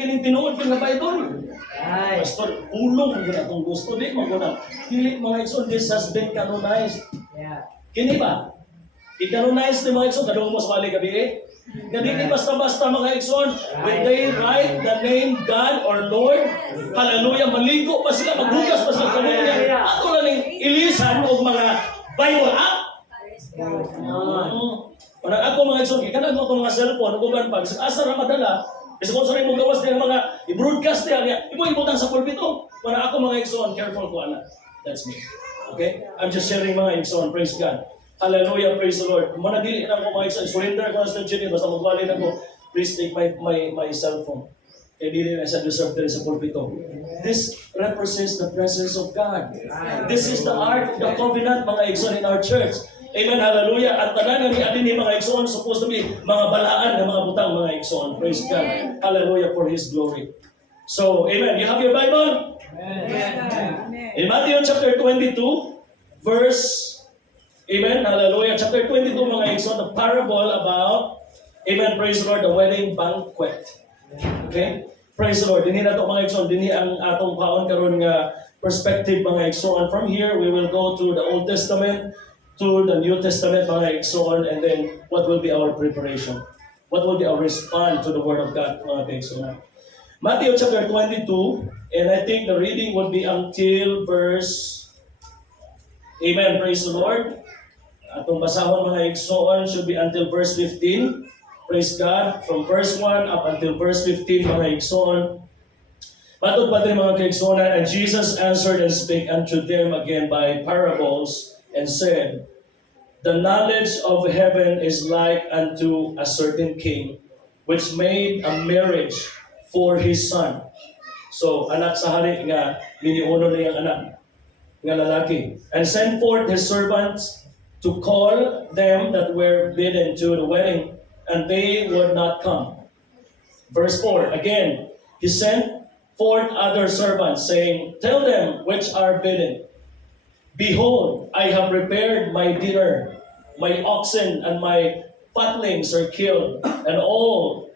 kining tinuod nga Bible. Pastor, ulong ang ginatong gusto. Di maguna. Dili mga igsoon, this has been canonized. Kini ba? I-canonize ni mga igsoon, kadung mo sa bali gabi eh. Nga di basta-basta mga igsoon, when they write the name God or Lord, hallelujah, maligo pa sila, maghugas pa sila kanina. Ato lang yung ilisan o mga Bible app. Parang ako mga igsoon, ikanan mo itong mga cellphone, uban pag asa ra madala, kasi kung saan mo gawas niya mga i-broadcast niya, ibutang sa pulpito. Parang ako mga igsoon, careful ko anak. That's me. Okay? I'm just sharing mga igsoon, praise God. Hallelujah, praise the Lord. Manadili na ako mga igsoon, surrender ko na sa Chile, basta magwali na ko, please take my cellphone. Kaya dili na sa deserve din sa pulpito. This represents the presence of God. This is the Ark of the Covenant, mga igsoon, in our church. Amen, hallelujah. At tanan ni adin ni mga igsoon supposed to be mga balaan ng mga butang mga igsoon. Praise God. Hallelujah for His glory. So, amen. You have your Bible? Amen. In Matthew chapter 22, verse, amen, hallelujah, chapter 22 mga igsoon, the parable about, amen, praise the Lord, the wedding banquet. Okay? Praise the Lord. Dinhi na ito mga igsoon, dinhi ang atong kaon karon nga perspective mga igsoon. From here, we will go to the Old Testament, to the New Testament, mga igsoon, and then what will be our preparation? What will be our response to the Word of God, mga igsoon? Matthew chapter 22, and I think the reading would be until verse, amen, praise the Lord. Atong basahon mga igsoon should be until verse 15. Praise God. From verse 1 up until verse 15, mga igsoon. Matod pa din mga kaigsoon, and Jesus answered and spake unto them again by parables, and said, the knowledge of heaven is like unto a certain king, which made a marriage for his son. So, anak sa hari nga, miniuno na yung anak, nga lalaki. And sent forth his servants to call them that were bidden to the wedding, and they would not come. Verse 4, again, he sent forth other servants, saying, tell them which are bidden, behold, I have prepared my dinner. My oxen and my fatlings are killed, and all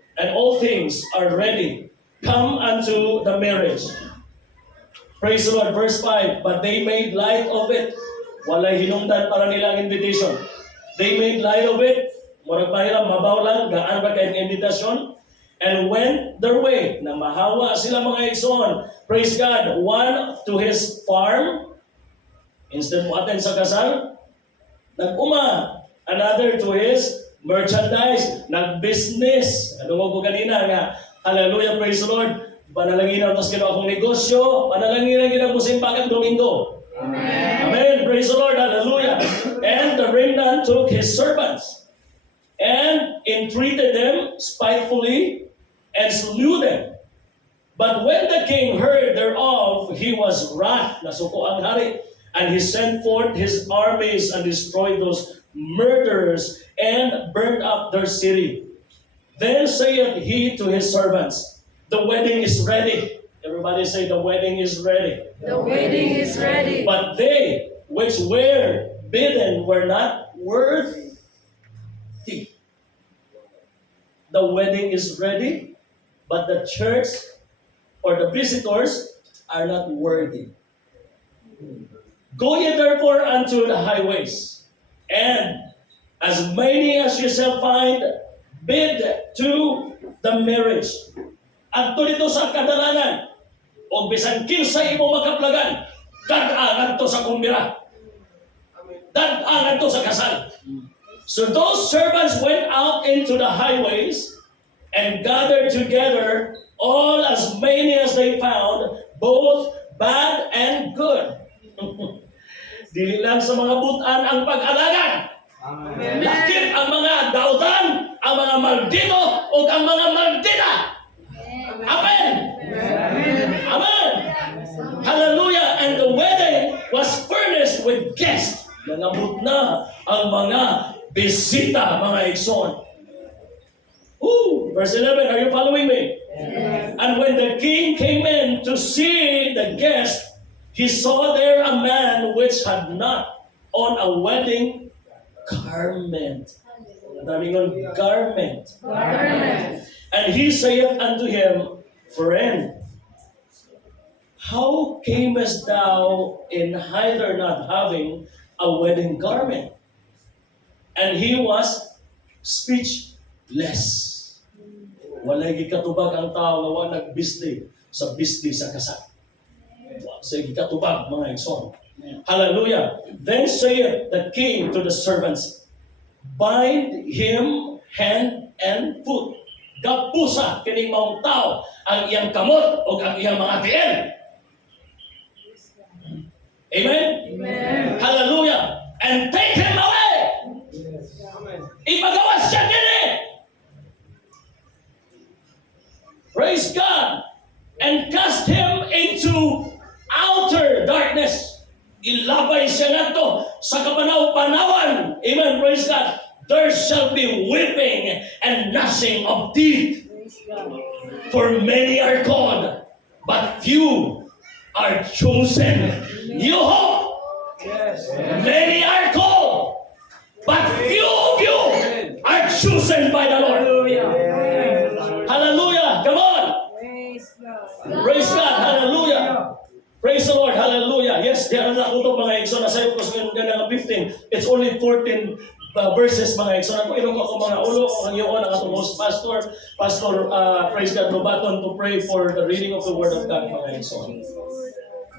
things are ready. Come unto the marriage. Praise the Lord. Verse 5, but they made light of it. Walay hinungdan para nilang invitation. They made light of it. Murag pa nila mabaw lang, gaan ba kayong invitation? And went their way. Na mahawa sila mga igsoon. Praise God. One to his farm. Instead mo atin sa kasal, nag-uma. Another to his merchandise, nag-business. Ano mo ko kanina nga, hallelujah, praise the Lord. Panalangin ang tas ginawa akong negosyo, panalangin ang ginang musimbagang Domingo. Amen. Amen, praise the Lord, hallelujah. And the remnant took his servants and entreated them spitefully and slew them. But when the king heard thereof, he was wrath, nasuko ang hari. And he sent forth his armies and destroyed those murderers and burned up their city. Then saith he to his servants, the wedding is ready. Everybody say, the wedding is ready. The wedding is ready. But they which were bidden were not worthy. The wedding is ready, but the church or the visitors are not worthy. Go ye therefore unto the highways, and as many as ye shall find, bid to the marriage. Adto dito sa kadalangan, o bisan kinsa imo makaplagan, dag-angan to sa kumbira. Dag-angan to sa kasal. So those servants went out into the highways and gathered together all as many as they found, both bad and good. Dili lang sa mga butan ang pag-alagan. Amen. Lakip ang mga dautan, ang mga maldito, o ang mga maldita. Amen. Amen. Amen. Hallelujah. And the wedding was furnished with guests. Nangabot na ang mga bisita, mga igsoon. Verse 11, are you following me? Yes. And when the king came in to see the guest, he saw there a man which had not on a wedding garment. Garment. Garment. And he saith unto him, Friend, how camest thou in hither not having a wedding garment? And he was speechless. Walay gikatubag ang tao nga wa nagbiste sa biste sa kasal. Sa gikatubag mga igsoon. Hallelujah. Then saith the king to the servants, bind him hand and foot. Gapusa kining maong tao ang iyang kamot o ang iyang mga tiyan. Amen? Amen. Hallelujah. And take him away. Ipagawas siya kini. Praise God. And cast him into outer darkness. Ilabay siya nato sa kapanaw-panawan. Amen. Praise God. There shall be weeping and gnashing of teeth. For many are called, but few are chosen. You hope. Many are called, but few of you are chosen by the Lord. Hallelujah. Come on. Praise God. Hallelujah. Praise the Lord. Hallelujah. Yes, diyan na nakuto mga igsoon. Nasayo ko sa nga 15. It's only 14 verses mga igsoon. Ako ilong ako mga ulo. Ang iyon ang atong host pastor. Pastor, praise God, Lobaton to pray for the reading of the Word of God mga igsoon.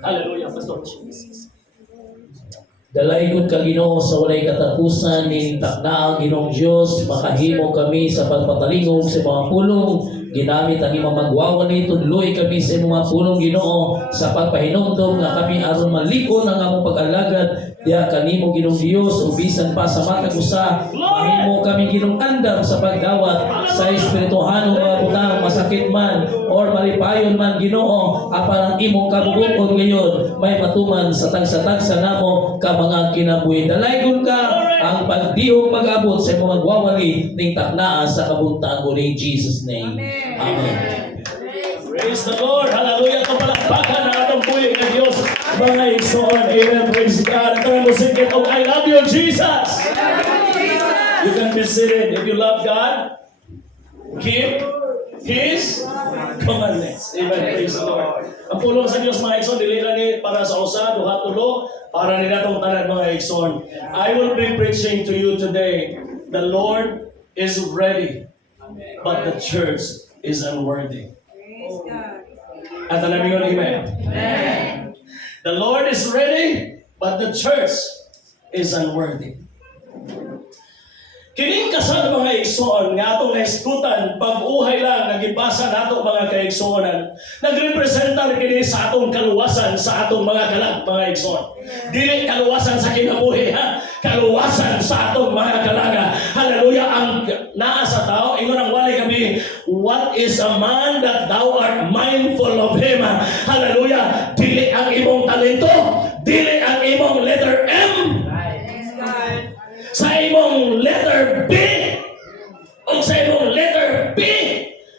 Hallelujah. Pastor. Dalaygod ka Ginoo sa walay katapusan ning takna ang Ginoong Dios makahimo kami sa pagpatalingog sa mga pulong ginamit ang imong magwawali tudloy kami sa imong mga pulong Ginoo sa pagpahinumdom nga kami aron malikon ang among pag-alagad diha kanimo Ginoong Dios ug bisan pa sa matag usa mahimo kami Ginoong andam sa pagdawat sa espirituhanong mga butang masakit man or malipayon man Ginoo apan ang imong kabubuton ngayon may matuman sa tagsa-tagsa namo ka mga kinabuhi. Dalaygon ka ang pagdihong mag-abot sa mga magwawali ning taknaan sa kabuntahan ni Jesus name. Amen. Praise the Lord. Hallelujah. Ito palakpakan na atong puwi ng Diyos. Mga igsoon. Amen. Praise God. Ito ang musikin of I love you, Jesus. You can be seated. If you love God, keep His commandments. Amen. Praise the Lord. Ang pulong sa Diyos mga igsoon, dili lang ni para sa usa, duha, tulo, para nila itong tanan mga igsoon. I will be preaching to you today. The Lord is ready, but the church is unworthy. At alam niyo, amen. Amen. The Lord is ready, but the church is unworthy. Kining kasal mga igsoon nga atong naiskutan pag-uhay lang nagibasa nato mga kaigsoonan nagrepresentar kini sa atong kaluwasan sa atong mga kalag mga igsoon. Dili kaluwasan sa kinabuhi ha, kaluwasan sa atong mga kalaga. Hallelujah. Ang naa sa tao ingon ang walay kami, what is a man that thou art mindful of him? Hallelujah. Dili ang imong talento, dili ang imong letter M, sa imong letter B o sa imong letter B,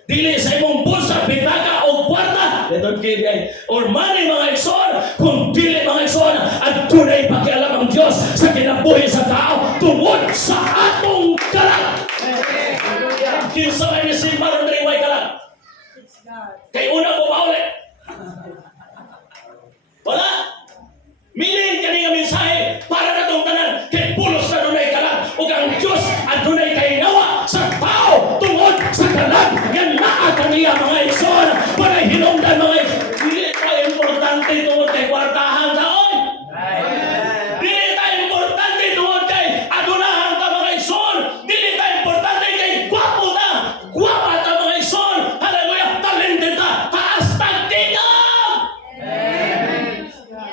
dili sa imong bulsa, bitaka o kwarta, letter K or money mga igsoon, kung dili mga igsoon at tunay pakialam ang Diyos sa kinabuhi sa tao tungod sa atong kalag. Kinsa may nasimba ron diri way kalag kay una mo maulit wala. Meaning kani nga mensahe para natong tanan kay pulos na dunay kalag ug ang Dios adunay kay nawa sa tao tungod sa kalag nga naa kaniya mga igsoon. Para hinungdan mga dili ta importante tungod kay kwartahan taon. Dili ta importante tungod kay adunahan ta mga igsoon. Dili ta importante kay gwapo ta. Gwapa ta mga igsoon. Hallelujah. Talented ta. Taas ta tingog.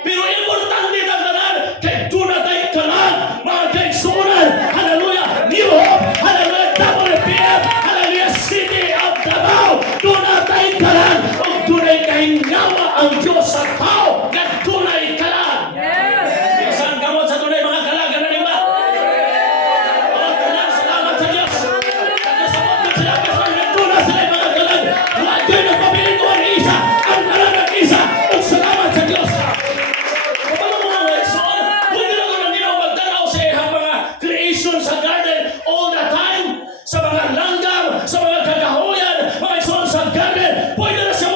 Pero importante tagdanan kay tuna tayo kalag mga kaigsunan. Hallelujah. New Hope. Hallelujah. WPF. Hallelujah. City of Davao. Tuna tayo kalag. O tunay kay ngawa ang Diyos sa tao. Nga tunay kalag. Yes. Saan kamot sa tunay mga kalag? Ano rin ba? O tanan, salamat sa Diyos. Nagkasabot ko sila kasi nagtuna sila yung mga kalag. Huwag kayo nagpabiling ko ang isa. Ang kalag ng isa. O salamat sa Diyos. Kapag mga igsoon, pwede na ko nang magtanaw sa ihang mga creation sa garden all the time, sa mga langgam, sa mga kakahuyan, mga igsoon sa garden, pwede na siya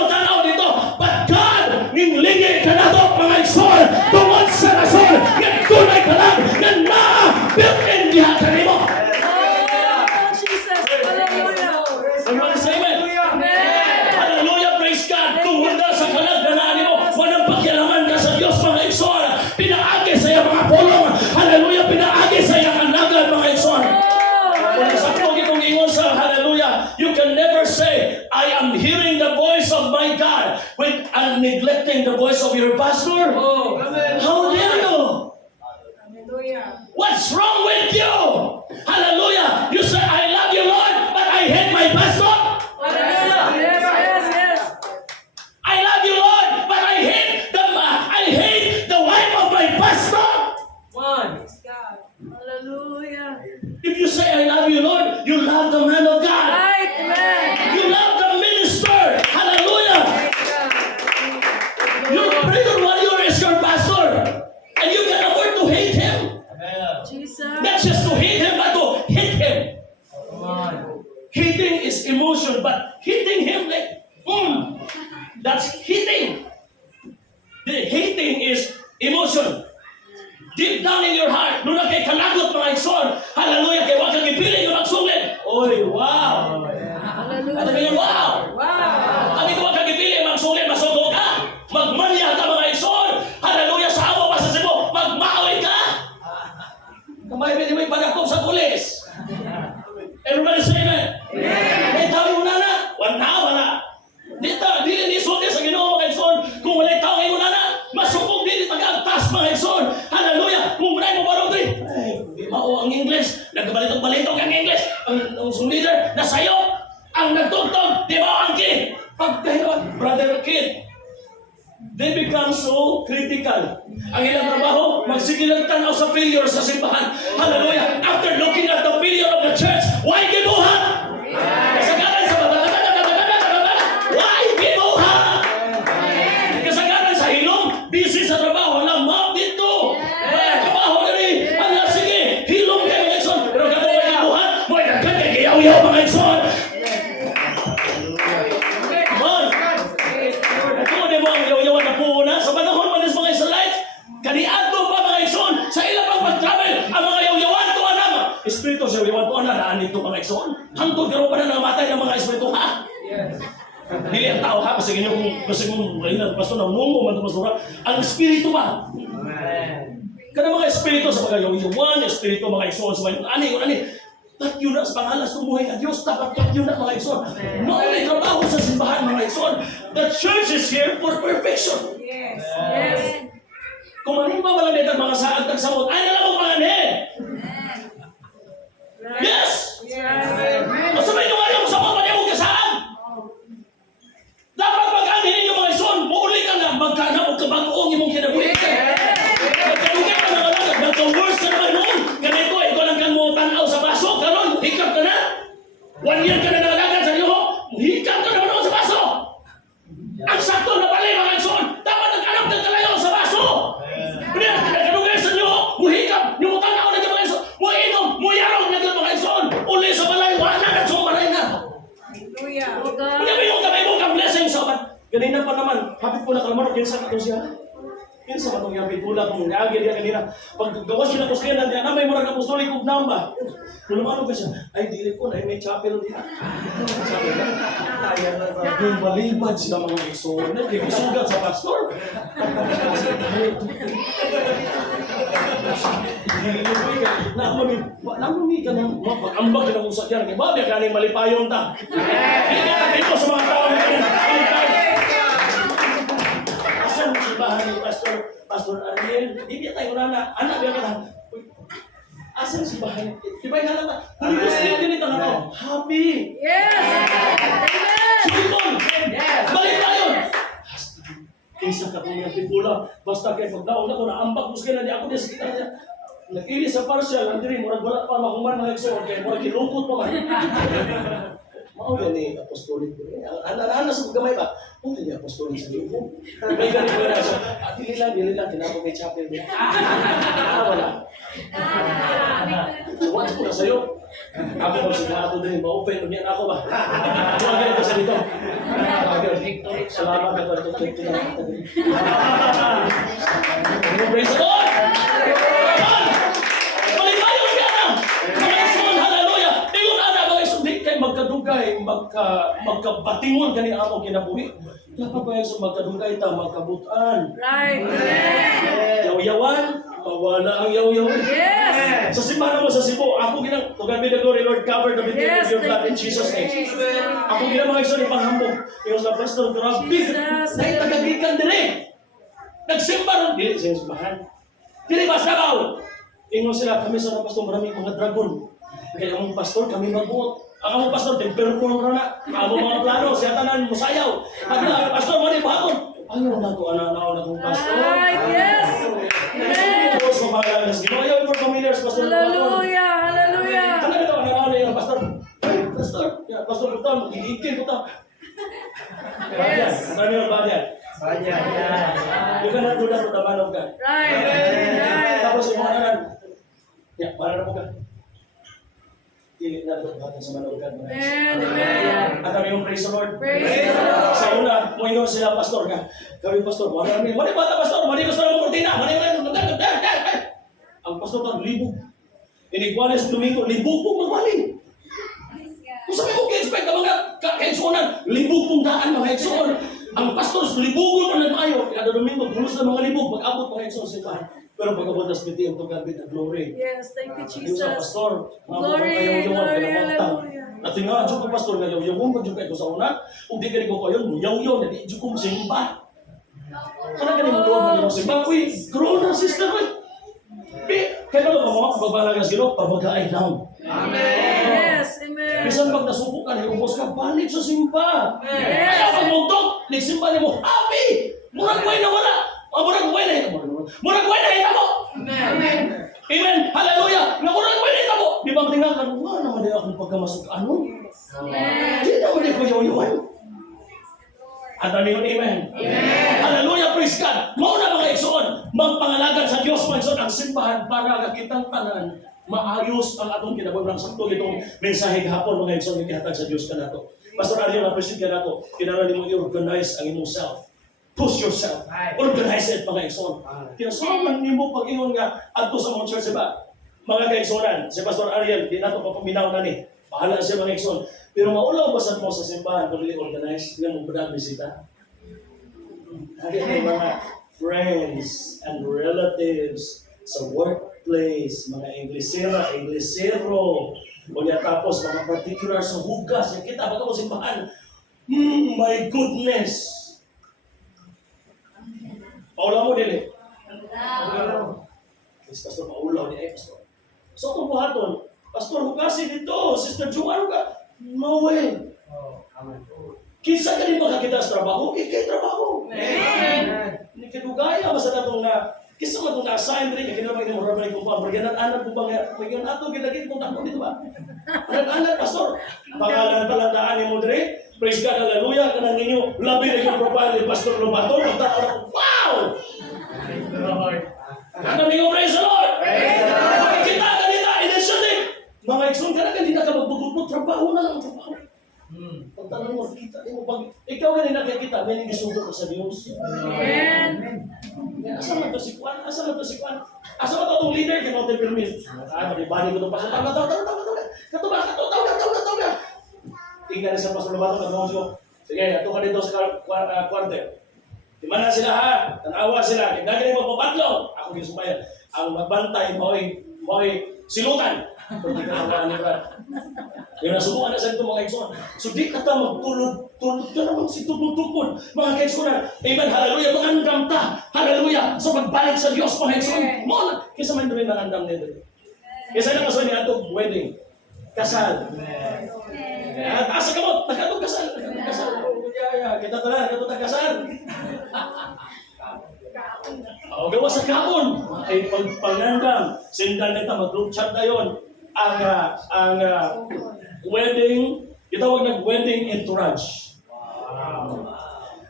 voice of my God with neglecting the voice of your pastor? Oh, amen. How dare you? Hallelujah. What's wrong with you? Hallelujah. You say, I love you, Lord, but I hate my pastor. Hallelujah. Yes, yes, yes. I love you, Lord, but I hate the wife of my pastor. One. Praise God. Hallelujah. If you say, I love you, Lord, you love the man of God. Right, amen. You love the minister. Hallelujah. Praise God. Your prayer warrior is your pastor. And you can afford to hate him. Jesus. Not just to hate him, but to hit him. Come on. Hating is emotion, but hitting him like, that's hitting. The hating is emotion. Deep down in your heart, doon na kay kalagot mga igsoon. Hallelujah, kay wag kang ipiling yung magsulit. Oy, wow. Hallelujah. At sabi niyo, wow. Wow. Sabi ko, wag kang ipiling magsulit, masugo ka. Magmanya ka mga igsoon. Hallelujah, sa amo, basta mo, magmaoy ka. Kamay may padakop sa pulis. Everybody say amen. May tao yung nana. Wala. Dili ni sulti sa Ginoo mga igsoon. Kung wala'y tao ngayon nana, masupog dili pag-agtas mga igsoon. Hallelujah. Kung wala'y mo barong dili. Ay, di mao ang English. Nagbalitok-balitok ang English. Ang leader na sayo. Ang nagtugtog, di mao ang kid. Pagkahiwan, brother kid. They become so critical. Ang ilang trabaho, magsigilang tanaw sa failure sa simbahan. Hallelujah. After looking at the failure of the church, why gibuhat? Kasagaran sa why gibuhat? Kasagaran sa hilom, busy sa trabaho. Walang map dito. Walang trabaho na rin. Ano, sige, hilom kayo mga igsoon. Pero kapag why gibuhat, may nagkan kay kayaw-yaw mga igsoon. Sa panahon man mga Israelites, kaniadto pa mga igsoon, sa ilang pang mag-travel, ang mga yaw-yawan to anama. Espiritu sa yaw-yawan to anama, nito mga igsoon. Hangtod karon pa na namatay ng mga espiritu ha. Dili ang tao ha, kasi ganyan kung basta na nungo man ito masura. Ang espiritu ba? Kada mga espiritu sa pagyaw-yawan, espiritu mga igsoon sa mga ani. At yun na sa pangalas ng buhay ng Diyos, dapat yun na mga igsoon. Noong trabaho sa simbahan mga igsoon, the church is here for perfection. Yes. Yes. Kung maning ba malang dito mga saag tagsamot, ay nalang mong panganin! Yes! Yes. O sabay nyo nga yung samot, pati mong kasaan! Dapat mag-anhin yung mga igsoon, muuli ka na, magkana o kabagoong imong kinabuhi ka. Magkalugan ka na lang, magka-worse ka naman noon. Ganito, ikaw lang kang mo tanaw sa baso, karon, hikap ka na. 1 year ka na nalagad sa iyo, hikap ka naman ako sa baso. Ang sakto na pala mga igsoon, dapat nag-anap ng kalayo sa baso. Kaya nagkalugan sa iyo, muhikap, yung tanaw na mga igsoon, muinom, muyarong na mga igsoon, uli sa balay, wala na sumaray na. Hallelujah. Kaya may yung kamay mo kang blessing sa opan. Ganina pa naman, hapit ko na kalmar, kinsa ka to siya. Kinsa ka itong yapit pula kung niagil niya kanina. Pag gawas siya ng kuslinan, niya may murag apostolik kong namba. Kung lumano ka siya, ay dili ko na may chapel niya. Chapel na. Yung balibad siya mga igsoon. Nagkikisugat sa pastor. Namumi ka ng pag-ambag ka ng usap yan. Kaya ba, ka rin malipayon ta. Hindi ka dito sa mga tao na asan mo simbahan ni Pastor Ariel? Hindi tayo na anak biya ka lang. Asan simbahan? Di ba yung halata? Kung ito sa iyo din ito na to, happy! Yes. Amen. Sulton! Balik tayo! Kaysa ka kung yung pipula, basta kayo pagdaon ako na ambag, muskin na niya ako niya sa kita niya. Nag-ilis sa partial, ang diri, murag wala pa makuman mga igsoon, kaya murag kilungkot pa man. Mao yan ni Apostolic. Ana sa gamay ba? Mao yan ni Apostolic sa Libo. May ganito na siya. Dili lang, kinapag kay chapel niya. Wala. Iwan ko na sa'yo. Ako magsigado din, ma-open ko niyan ako ba? Ako ang ganito sa dito. Salamat ka ito. Praise the Lord! Malipayon ka na! Mga igsoon, hallelujah! Tingnan na mga igsoon, di kayo magkadugay, magkabatingon ka ni Amo kinabuhi. Dapat ba yung magkadugay ta, magkabutan. Right. Yaw-yawan, Mawala ang yaw-yaw. Yes. Sa simbahan mo sa Cebu, ako ginang, to God be the glory, Lord, cover the video Yes, with your blood thank in you, Jesus' name. Jesus. Ako ginang mga igsoon, ipanghambog. Yung sa pastor, grabe. Jesus. Dahil tagagikan din eh. Nagsimba ron. Dili sa simbahan. Dili ba sabaw? Ingon sila, kami sa pastor, maraming mga dragon. Kaya among pastor, kami magbuot. Ang among pastor, perform na. Among mga plano, siya tanan, musayaw. At ang pastor, mali bahon. Ayaw na ito, anak-anak na itong pastor. Right, yes. Amen. Diyos, mapagalas. Ayaw for familiars, pastor. Hallelujah. Hallelujah. Kanang ito, anak-anak yung pastor. Ay, pastor. Yeah, pastor, puto, gigikin puto. Yes. Ano yung bagay? You cannot do that with the man of God. Right. Right. Tapos yung mga nanan, para na po ka. Dili na ito natin sa man of God. Amen. Amen. At kami yung praise the Lord. Praise the Lord. Sa una, mo sila pastor ka. Kami pastor, mani bata pastor, mani gusto ng kortina, mani ang pastor ta libog. Ini Juanes Domingo, libog pong magwali. Kung sabi ko, expect ka mga kaigsunan, libog pong daan mga igsuon. Ang pastor, libugon mo na maayo. Kada Domingo, gulos na mga libog, mag-abot mga igsuon sa simbahan. Pero pagkabot na spiti, ang tugad bit at glory. Yes. Thank you, Yung sa Jesus. pastor, Glory, glory, hallelujah. at nga, dyan ko pastor nga yaw-yaw mo, dyan kayo sa una, kung di ka rin ko kayo, yaw-yaw, na di dyan ko simba. Kana ganun mo doon mo simba, uy, corona sister, uy. Kaya ba mga pagbalagas gino, pabagaay lang. Yes. Amen. Bisan pag nasuko ka, ubos ka, balik sa simba. Yes. Kaya pag mugtok, nagsimba niyo mo, happy! Murag buhay na wala! Murag buhay na murag buhay na hita mo! Amen! Hallelujah! Murag buhay na hita mo! Di ba tingnan ka, wala naman din akong pagkamasok ano? Amen. Di naman din ko yaw-yawan. At ano yun, amen? Hallelujah, praise God! Mauna mga igsoon, magpangalagan sa Diyos mga igsoon ang simbahan para kitang tanan maayos ang atong kinabuhi. Sakto itong mensahe kahapon mga igsoon yung kihatag sa Diyos ka na to. Pastor Ariel, appreciate ka na to. Kailangan mo i-organize ang imong self. Push yourself. Organize it mga igsoon. Kinasaman nimo pag-ingon nga adto sa mga church, diba? Mga kaigsonan, si Pastor Ariel, di nato papaminaw na ni. Bahala siya mga igsoon. Pero maulaw ba sa mo sa simbahan kung organize nga mo ba bisita? Hari ang mga friends and relatives sa workplace, mga Inglesero, o niya tapos mga particular sa hugas, yung kita ba ito mo simbahan? My goodness! Paulaw mo din eh. Yes, Pastor, paulaw din eh, Pastor. So kung buhaton, Pastor, hugasin dito, Sister Joanne, no way. Kinsa ka rin makakita sa trabaho? Ikay trabaho. Hindi ka dugaya, basta na itong na, kinsa mo itong na-assign rin, kaya naman yung marabay kong pang, pagyanan-anan ko bang, pagyan ato, ginagin kong takbo dito ba? Pagyanan-anan, Pastor. Pangalan talandaan niyo mo rin, praise God, hallelujah, kanang ninyo, labi na yung profile ni Pastor Lobato, magtao na, wow! Kanang ninyo, praise the Lord! Kita kanita, initiative! Mga ikson ka na, kanina ka magbubot, trabaho na lang, trabaho. Pagtanong mo, kita mo, pag ikaw ganun nakikita, may nagisugo ka sa Diyos. Amen. Asa man to si Juan? Asa man to si Juan? Asa man to itong leader? Kaya mo permit. Malibali ko itong pastor. Katawa. Tingnan na sa pastor Lobato, katawang siya. Sige, ato ka dito sa quarter. Di man na sila ha? Tanawa sila. Kaya mo papatlo. Ako ginsubayan. Ang magbantay, mo'y silutan. Pwede ka naman ni Brad. Yung nasubukan na sa ito mga kaigsunan. So di ka ta magtulod ka naman si tupon-tupon. Mga kaigsunan. Amen, hallelujah. Mangandam ta. Hallelujah. Sa pagbalik sa Diyos, mga kaigsunan. Mona. Kesa man rin mangandam nito. Kesa na kasoy niya ito, wedding. Kasal. At asa ka mo, nakatog kasal. Kita tanan, nakatog kasal. O gawa sa kaon. Ay pagpangandam. Sindan nita, mag-group chat na yun. Ang wedding, itawag nag-wedding entourage.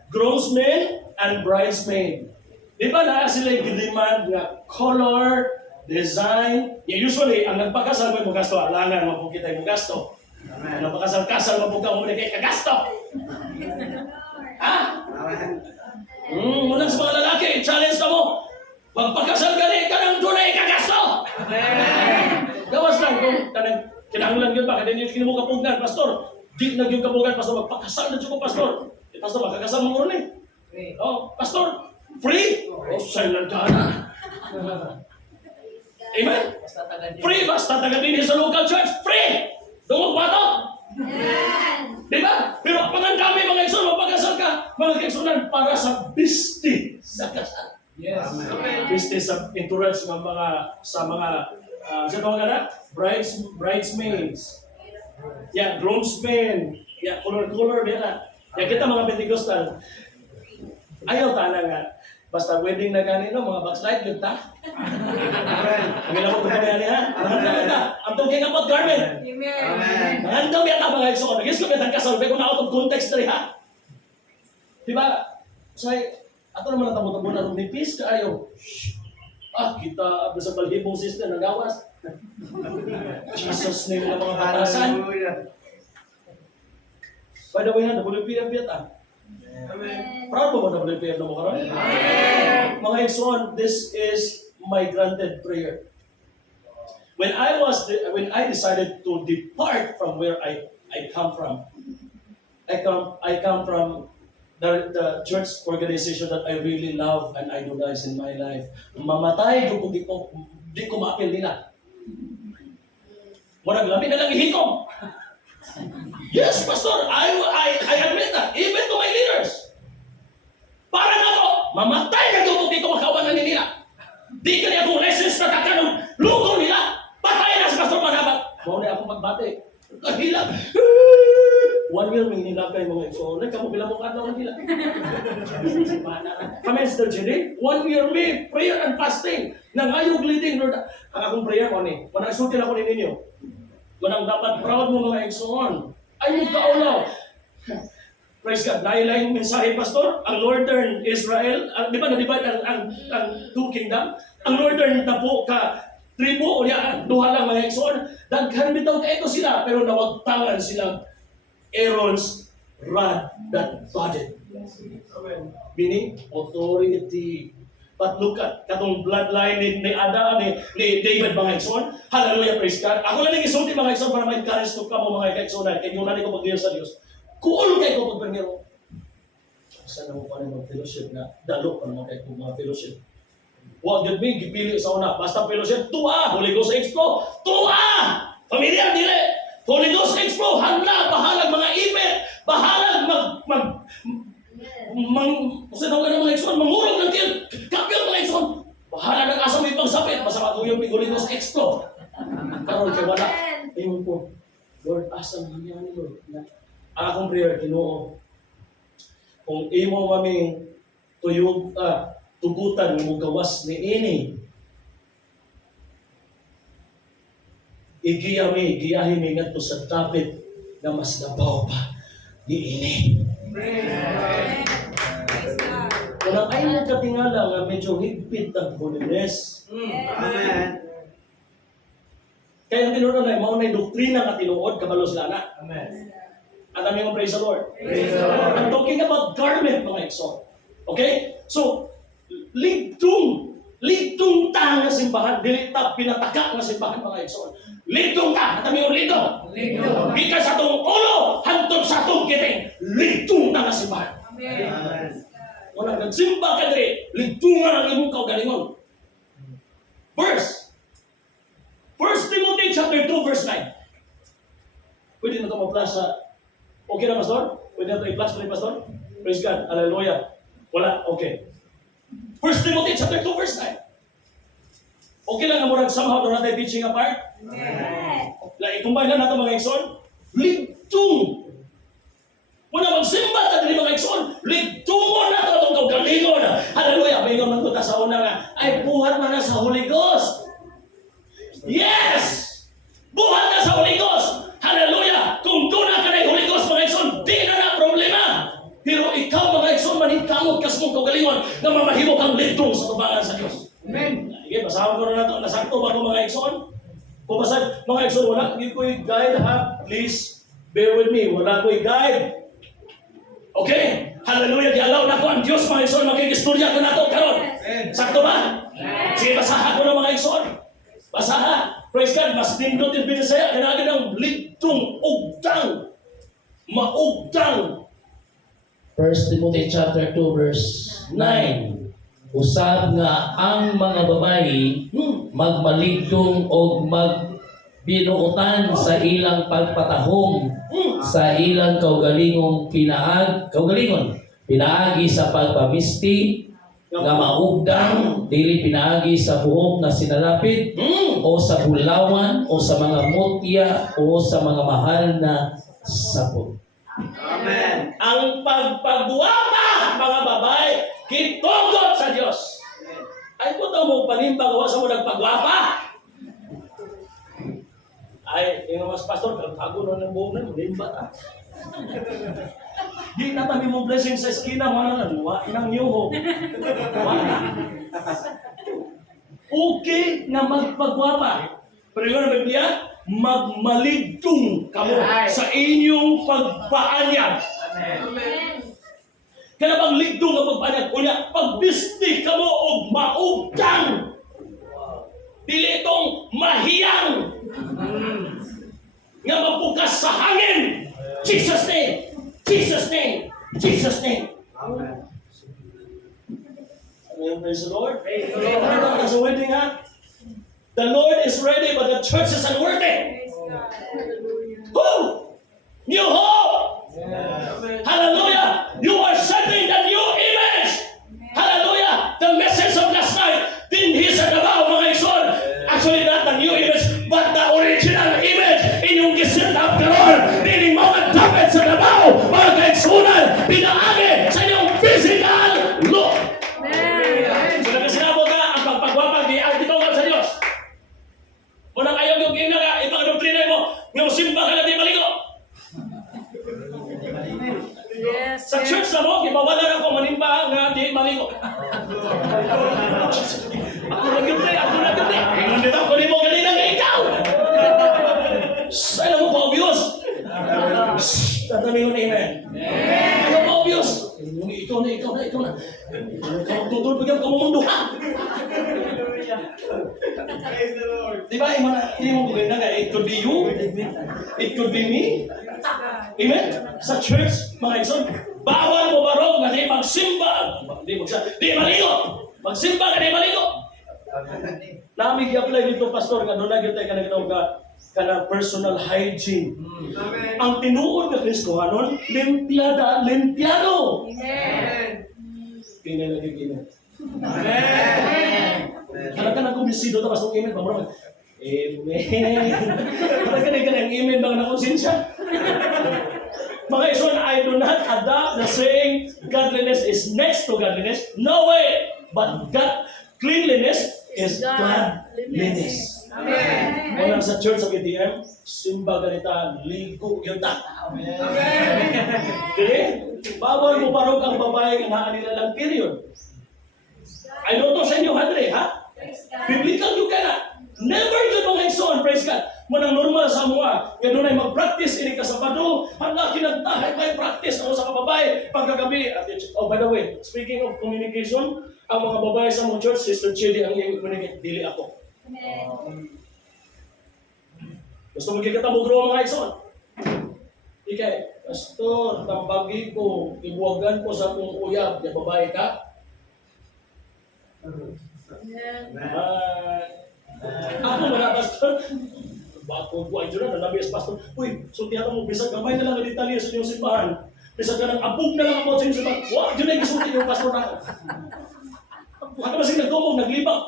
Groomsmen and bridesmaid. Di ba na sila yung demand nga color, design. Usually, ang nagpakasal mo yung gasto, alangan, mapukita yung gasto. Ang nagpakasal-kasal, mapukita mo kay kagasto. Ha? Muna sa mga lalaki, challenge na mo. Magpakasal ka rin, kanang tunay kagasto. Gawas lang kung kinahanglan yun ba? Kaya yun kinimo kapugan, Pastor. Di na yung kapugan, Pastor. Magpakasal na dyan ko, Pastor. Pastor, magkakasal mo rin eh. Oh, Pastor, free? Oh, silent ka na. Amen? Free, basta taga din sa local church. Free! Dungog ba to? Di ba? Pero pag ang dami mga igsoon, mapag-asal ka, mga kaigsunan, para sa bisti sa kasal. Yes. Bisti sa entourage ng mga, sa mga, sa tawag na? Bridesmaids. Yeah, groomsmen. Yeah, color-color, yan. Yeah, kita mga Pentecostal, ayaw tana nga. Basta wedding na ganito, mga backslide, yun ta. Ang ginamot ko kami ha. Ang talking about garment. Amen. Ang daw yan mga igsoon. Nagis ko kitang kasal, pero kung out of context rin ha. Diba? Say, ato naman ang tamo-tamo na nipis ka ayaw. Kita sa balhibong sister nagawas. Jesus name ng mga batasan. By the way, WPF proud po ba WPF na mo karon? Mga igsoon, this is my granted prayer. When I decided to depart from where I come from, I come from the church organization that I really love and idolize in my life. Mamatay kung di ko maapil nila. Walang lamin na lang ihikom. Yes, Pastor, I admit that, even to my leaders. Para na ko, mamatay na doon di ko makawanan nila. Di ka niya kung lessons na kakanong lugo nila. Patay na si Pastor Panabat. Mau na akong magbate. Kahilang. 1 year may nilagay mga igsoon. Kamu bilang mo kadlaw nila. Kami Mr. Jerry, 1 year may prayer and fasting. Nangayog leading, Lord. Ang akong prayer ko ni, managsutin ako ni ninyo. Manang dapat proud mo mga igsoon. Ay, kaulaw. Praise God. Dahil mensahe, Pastor, ang Northern Israel, di ba na-divide ang two kingdom? Ang Northern na po tribo, o niya, duha lang mga igsoon. Daghan bitaw ka ito sila, pero nawagtangan silang Aaron's rod that budded. Meaning, authority. But look at katong bloodline ni Ada, ni David mga igsoon. Hallelujah, praise God. Ako lang isulti mga igsoon para ma-encourage to ka mo mga igsoon. Kaya yung nani ko mag-deal sa Diyos. Cool kayo ko pagpangero. Saan mo pa rin mag-fellowship na dalo pa naman kayo kung mga fellowship. Huwag yun may gipili sa una. Basta fellowship, tuwa! Holy Ghost Expo, tuwa! Familiar, dili! Holy Ghost Expo, handa, bahalag mga email, bahalag kasi daw ka ng mga igsoon, mangurog ng til, kapyon mga igsoon. Bahala ng asang may pagsapit, basta matuyong may Holy Ghost Expo. Karoon kay wala. Ayun po, Lord, asang nangyari, Lord. Ang akong prayer, Ginoo, kung imo kami tuyog, tugutan mo gawas ni ini, giyahin mi ngadto sa dapit na mas nabaw pa ni ini. Walang ay mo katingala nga medyo higpit ang holiness. Amen. Kaya ang tinuod na mao na doktrina nga tinuod kabalo sila na. Amen. At aming praise the Lord. Praise the Lord. I'm talking about garment mga igsoon. Okay? So, ligtong ta nga simbahan, dili ta pinataka nga simbahan mga igsoon. Ligtong ta, at aming ligtong. Ligtong. Gikan sa tong ulo, hantod sa tong kiting, ligtong ta nga simbahan. Amen. Wala nagsimba ka diri, ligtungan ang imong kaugalingon. Verse 1 Timothy chapter 2 verse 9. Pwede na ito ma-flash sa... Okay na, Pastor? Pwede na ito i-flash na rin, Pastor? Praise God. Hallelujah. Wala? Okay. 1 Timothy chapter 2 verse 9. Okay lang na murag somehow doon natin teaching apart? Ikumbay na natin mga igsoon. Ligtung! Wala magsimba ta diri mga igsoon. Ligtungon na ito itong kaugalingon. Hallelujah. Mayroon man kita sa una nga, ay buhat man na sa Holy Ghost. Yes! Buhat na sa Holy Ghost! Hallelujah! Kung doon na ka na yung Holy Ghost, mga igsoon, di na problema! Pero ikaw, mga igsoon, manhikamot ka sa mong kaugalingon na mamahimo kang ligtong sa tubangan sa Diyos. Amen! Sige, basahan ko na ito. Nasakto ba ito, mga igsoon? Kung basahan, mga igsoon, wala ko'y guide ha. Please, bear with me. Wala ko'y guide. Okay? Hallelujah! Di-allow na ko ang Diyos, mga igsoon, makikistorya ko na ito. Karon, sakto ba? Sige, basahan ko na, mga igsoon. Basaha. Praise God. Mas nindot yung binisaya. Kailangan ng ligtong ugtang. Maugtang. 1 Timothy chapter 2 verse 9. Usab nga ang mga babayi magmaligdong o magbinuotan sa ilang pagpatahom sa ilang kaugalingong pinaagi sa pagpamisti nga maugdang dili pinaagi sa buhok na sinalapit o sa bulawan o sa mga mutya o sa mga mahal na sapot. Amen. Ang pagpagwapa, mga babae, kitugot sa Diyos. Ay, kung ito mo panimba, gawa sa mo nagpagwapa. Ay, yung mas pastor, kago na ng buhok na, malimba ta. Di na kami mong blessing sa eskina, wala na, inang yuho. Wala. Okay na magpagwapa. Pero yun ang Biblia, magmaligtong kamo sa inyong pagpaanyag. Kaya bang ligtong nga pagpaanyag, kunya, pagbisti kamo og maugtang. Dili itong mahiyang nga mapukas sa hangin. Jesus name! Jesus name! Jesus name! Amen. Amen. Praise the Lord. There's a wedding, ha? The Lord is ready, but the church is unworthy. Who? New hope! Hallelujah! You are setting the new image! Hallelujah! The message of last night, din he sa Davao, mga ison. Actually, not the new image, but the original image inyong giset up karon. Din mga dapat sa Davao, mga kaigsunan, pinaagi sa inyong physical look. So, nakasinabot na ang pagpagwapag di ang titungkol sa Diyos. Munang ayaw yung ina nga, ibang doktrina mo, yung simba ka na di maligo. Yes. Sa church na mo, ibawalan ako manimba nga di maligo. Ako na ganda, ako na ganda. Ingon dito ako ni mo ganina nga ikaw. Alam mo pa obvious. Tatabi ko na amen. Ano pa obvious? Ikaw na. Ikaw tutulog bigyan ka mo mong duha. Di ba, hindi mo ganda nga, it could be you, it could be me. Amen? Sa church, mga ison, bawal mo barong na di magsimba. Di maligo. Magsimba ka di maligo. Nami i-apply dito, pastor, nga doon na kita ka na personal hygiene. Amen. Ang tinuod nga Kristohanon, limpiado. Pinalagay gina. Kaya ka na kumisido tapos ng email, pamura amen. Kaya ka na yung email bang nakonsensya. Mga ison, I do not adopt the saying, godliness is next to godliness. No way! But cleanliness is godliness. Amen. Muna sa church sa PTM, simba ganita, ligo yun ta. Okay? Bawal mo parog ang babae nga naa nila lang period. I know to sa inyo, Hadre, ha? Biblical yung ka na. Never yun mga ison, praise God. Manang normal sa mga, nga doon ay mag-practice, ini ka sa Sabado, hala, kinagtahay may practice ako sa kababae, pagkagabi. Oh, by the way, speaking of communication, ang mga babae sa mga church, Sister Chidi, ang iyong communicate, dili ako. Gusto mo kikita mo gruwa mga ison? Ikay, Pastor, tambagi ko, ibuwagan ko sa kong uyab, ya babae ka? Ako mga pastor, bako buhay dyan na, nabiyas pastor, uy, sultihan mo, bisag gamay na lang Italia sa inyong simbahan. Bisag ka ng abog na lang ako sa inyong simbahan. Wah, dyan ay gisulti yung pastor na ako. Ano ba siya nagtumog, naglibak?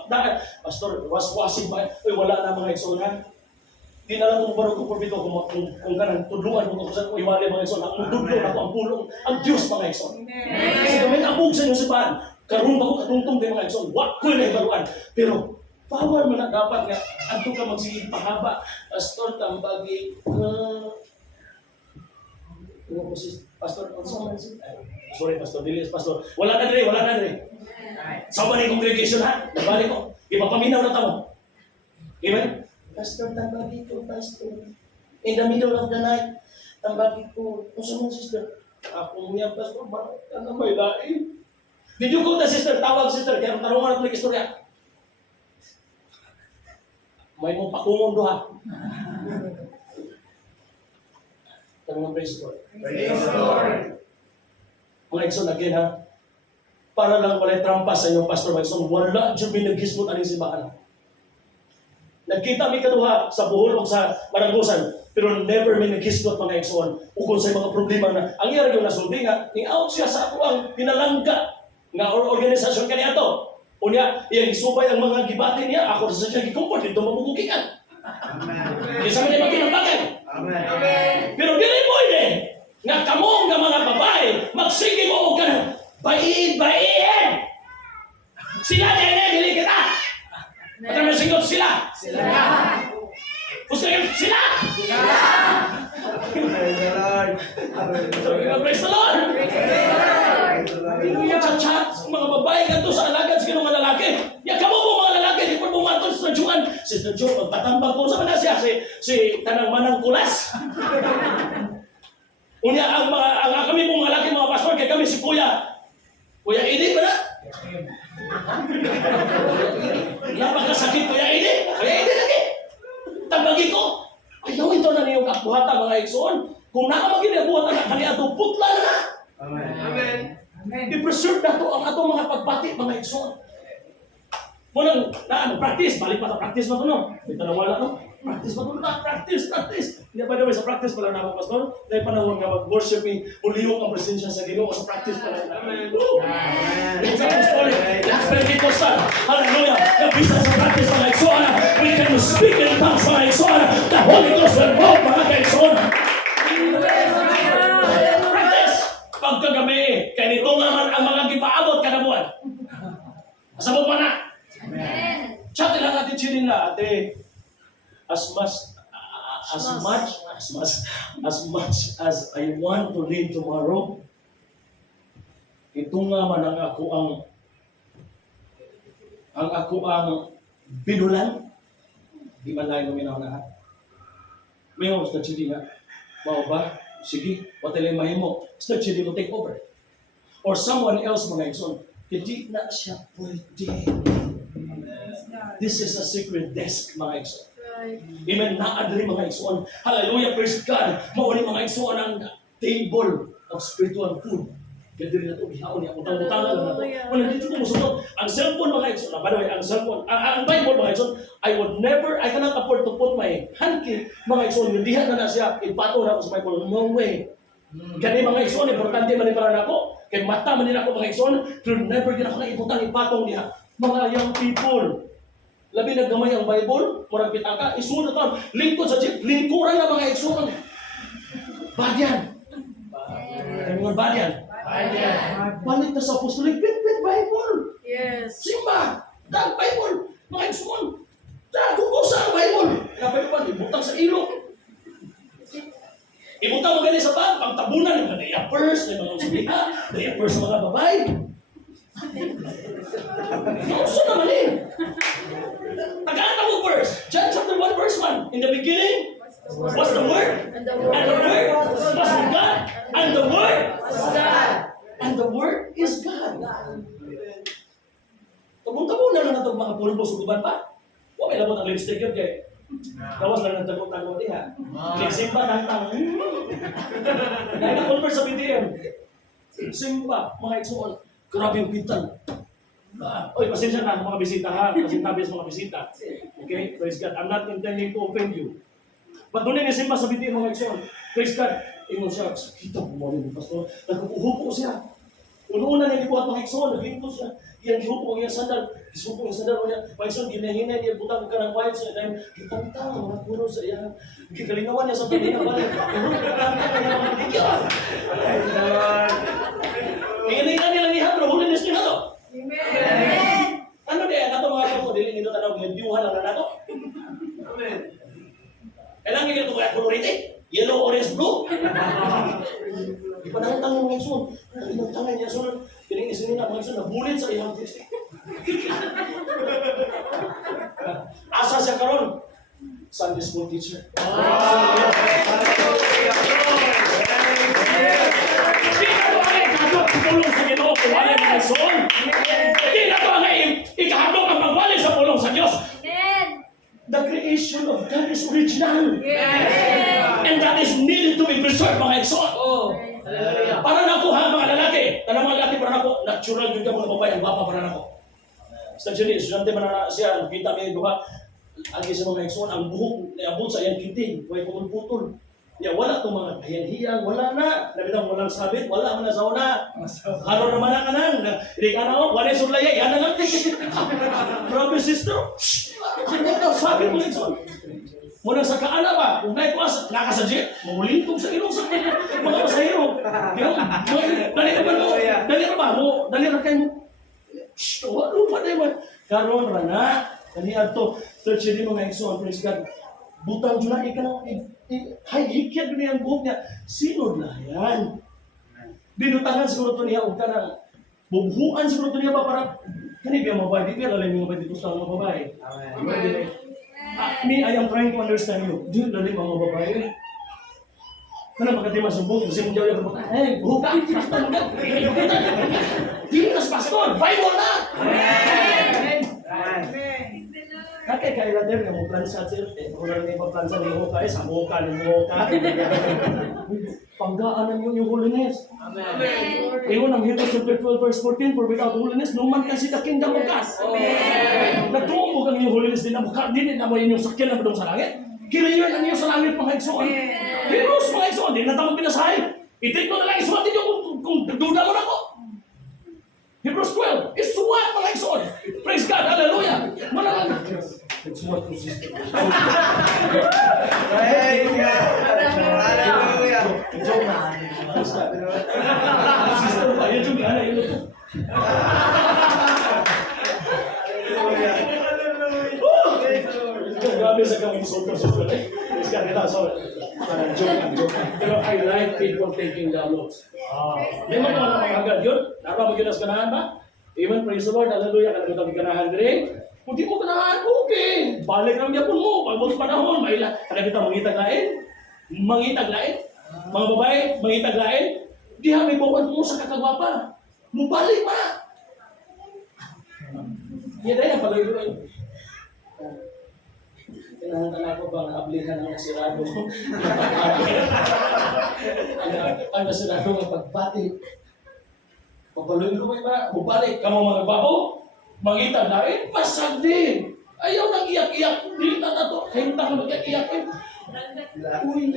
Pastor, waswasig ba? Uy, wala na mga iksunan. Di na lang kung parang kumparbito kung ganang tudluan mo kung saan ko iwali mga ikson. Ang tudlo na ako, ang pulong, ang Diyos mga ikson. Kasi gamit abog sa inyong simbahan. Karoon ba ko katungtong din mga ikson? Wak ko na ibaruan. Pero, bawal mo na dapat nga, anto ka magsiging pahaba. Pastor, tambagi, Pastor, sorry, Pastor, dilis, Pastor. Wala na dre. Sa mga congregation ha, nabalik ko. Ipapaminaw na tamo. Amen? Pastor, tambagi ko, Pastor. In the middle of the night, tambagi ko. Kung sa mga sister, ako niya, Pastor, bakit ka na may lain? Did you go the sister? Tawag sister, kaya tarungan at may istorya. May mong pakungong duha. Tanong praise the Lord. Praise the Lord. Mga igsoon again ha, para lang walay trampas sa inyong pastor, mga igsoon, wala dyan may naghismot aning simbahan. Nagkita mi kaduha sa buhol o sa Maranggusan, pero never may naghisgot mga igsoon ukon sa mga problema na ang iyang yung nasulti nga, ni-out siya sa ako ang pinalangga nga organisasyon kaniya to. Unya, iyang isubay ang mga gibati niya, ako sa siya gikumport, dito mabubukikan. Amen. Isa man yung maginambagan. Amen. Pero dili mo nga kamong nga mga babae, magsige mo og kanang bait-bait. Sila din, dili kita. At ang masigot sila. Gusto nyo sila? Praise the Lord. Praise the Lord. Hallelujah. Chat-chat, mga babae ganito sa alagad sa mga lalaki. Ya kamo po mga lalaki, di po bumatol sa Juan. Sister Jo, magpatambag ko sa mana siya, si Tanang Manang Kulas. Unya, ang kami pong mga lalaki, mga pastor, kaya kami si Kuya Edi ba na? Napakasakit Kuya Edi. Kuya Edi lagi. Tambagi ko. Ayaw ito na niyong kapuhata mga igsoon. Kung nakamagin na buhatan na kaniya ito, putla na. Amen. I-preserve na ito ang atong mga pagbati mga igsoon. Munang, practice. Balik pa ta practice ba ito, no? May tanawala, no? Practice ba ito? Practice. Hindi ba naman sa practice pala na ako, pastor? Dahil panahon nga mag-worship me, uliyong ang presensya sa Ginoo sa practice pala. Amen. It's apostolic. It's Pentecostal. Hallelujah. Nabisa sa practice mga igsoon. We can speak in tongues mga igsoon. The Holy Ghost will move mga igsoon. Practice. Pagkagabi, kaya nito naman ang mga gipaabot kada buwan. Masabot pa na. Chat lang ate chilin na ate. As much as I want to live tomorrow, ito nga man ang ako ang binulan. Di man lang guminaw na ha. May mga Mr. Chidi nga. Mau ba? Sige, watilay mahimo. Mr. Chidi will take over. Or someone else mga igsoon. Hindi na siya pwede. This is a secret desk mga igsoon. Amen. Naadri mga igsoon. Hallelujah, praise God. Mauli mga igsoon ang table of spiritual food. Kaya din na ito, gihaon niya. Utang-utangan lang na ito. Wala, dito ko musunod. Ang cellphone mga igsoon, by the way, ang cellphone, ang Bible mga igsoon, I cannot afford to put my handkerchief mga igsoon. Yung diha na siya, ipato na ako sa Bible. No way. Kaya mga igsoon, importante man para na ako. Kaya mata man din ako mga igsoon, pero never din ako na ipatong niya. Mga young people, labi na gamay ang Bible, murag pitaka, isunod ito, lingkod sa jeep, lingkuran na mga igsoon. Badyan. Badyan. Balik na sa apostolic, pit Bible. Yes. Simba, dag Bible, mga igsoon. Kukusa ang Bible. Napay pa, ibutang sa ilog. Ibutang mo ganyan sa bag, pagtabunan, yung mga purse, yung mga usabiha, yung purse sa mga babae. Nauso naman eh. Tagaan na mo verse. John chapter 1 verse 1. In the beginning was the Word. And the Word was with God. And the Word was God. And the Word is God. Tabong-tabong na itong mga pulbo sa guban pa. Huwag may labot ang lipstick yun kaya gawas lang nagtago-tago diha. Simba tantang. Dahil na-converse sa BTM. Simba, mga igsoon. Grabe yung pintan. Oy, pasensya na mga bisita ha. Pasintabi sa mga bisita. Okay? Praise God. I'm not intending to offend you. But doon ni Simba sa BTM mga igsoon. Praise God. Ingon siya. Kita po mo rin, Pastor. Nagkukuhupo siya. Una-una niya ibuhat mga igsoon. Naghihinto siya. Iyan gihupo ang iyang sandal. Gisupo ang sandal niya. Mga igsoon, ginahinay niya. Butang ka ng wives niya. Dahil kita-kita ang mga puno sa iya. Kikalingawan niya sa pagkina. Balik. Kahulog ka lang niya mga ligyan. Praise the Lord. Kikalingan nila niya. Pero huli niya siya to. Amen. Ano din? Ato mga kapo. Dili nito tanaw. Ginadiuhan lang na nato. Amen. Kailangan nga ito kaya colorite. Yellow, orange, blue. Di pa nangutang mga igsoon. Nangutangay niya. So, piningisin nila mga igsoon. Nabulit sa iyang testing. Asa siya karon? Sunday school teacher. Hindi na ito ang ikahadlok sa pulong sa Ginoo kung wala mga igsoon. Hindi na ito ang ikahadlok ang magwali sa pulong sa Diyos. The creation of God is original. And that is needed to be preserved mga igsoon. Para na ako ha mga lalaki. Tanang mga lalaki para na ako. Natural yung mga babae. Ang bapa para na ako. Actually, estudyante man na siya. Nakita may duha. ang isa mga igsoon, ang buhok ni abot sa iyang kiting, way putol. Ya wala tong mga kahiyan-hiyan, wala na. Nabitang walang sabit, wala man na sa una. Haro naman na kanan. Hindi ka na, wala yung sulay, yan na nga. Grabe sister. Ano na, sabi mo igsoon. Muna sa kaana ba, kung naik ko asa, nakasadya, mamulintong sa ilong sa mga pasahero. Dali na ba mo? Dali na ba mo? Dali na kayo mo? Shhh, wala pa na yun. Karoon ra na. Kanihan to, search din mga igsoon, praise God. Butang dyan na, ikaw, higikit niya ang buhok niya. Sino na yan? Binutangan siguro ito niya, huwag ka na. Bubuhuan siguro ito niya ba para, kanib yung mga babae, di ba lalim yung babae dito sa mga babae? Amen. Me, I am trying to understand you. Di lalim mga babae. Kana magkati masumbong, kasi mong jawab yung hey, buhok ka, pastor ka. Di nas pastor, Bible na! Amen. Kakay kailan din, yung plansa sir, kung lang yung plansa ni Hoka, sa Hoka, ni Hoka. Panggaan yun yung holiness. Amen. Iyon ang Hebrews chapter 12 verse 14, for without holiness, no man can see the kingdom of God. Nagtumbog ang iyong holiness din na mukha, din na mo inyong sakyan na badong sa langit. Kinayon ang iyong sa langit mga igsoon. Hebrews mga igsoon, din na tamang pinasahay. Itik mo na lang isuwatin yung kung duda mo na ko. Hebrews 12, isuwat mga igsoon. Praise God, hallelujah. Manang isuwat ko sister. Praise God. Hallelujah. Sister pa, yun yung gana, yun ito. Grabe sa kami super. It's got it so joke. Pero I like people taking the notes. May mga mga agad yun. Nara mo ginas ganahan ba? Even praise the Lord, hallelujah, kada kami ganahan dire. Kung di mo ganahan, okay. Balik lang yapon mo. Pag panahon, may kada kita mangitag lain. Mga babae, mangitag lain. Diha may bawat mo sa kakagwapa. Mubalik pa. Yan dahil ang pag-iluin. Tinahantan ako bang ablihan ng nasirado. Ang nasirado ng pagbati. Papaluin-luin ba? Mubalik ka mo mga babo. Mangitag lain, pasag din. Ayaw nang iyak-iyak. Dili na to. Hintang mo nag-iyak. Uy,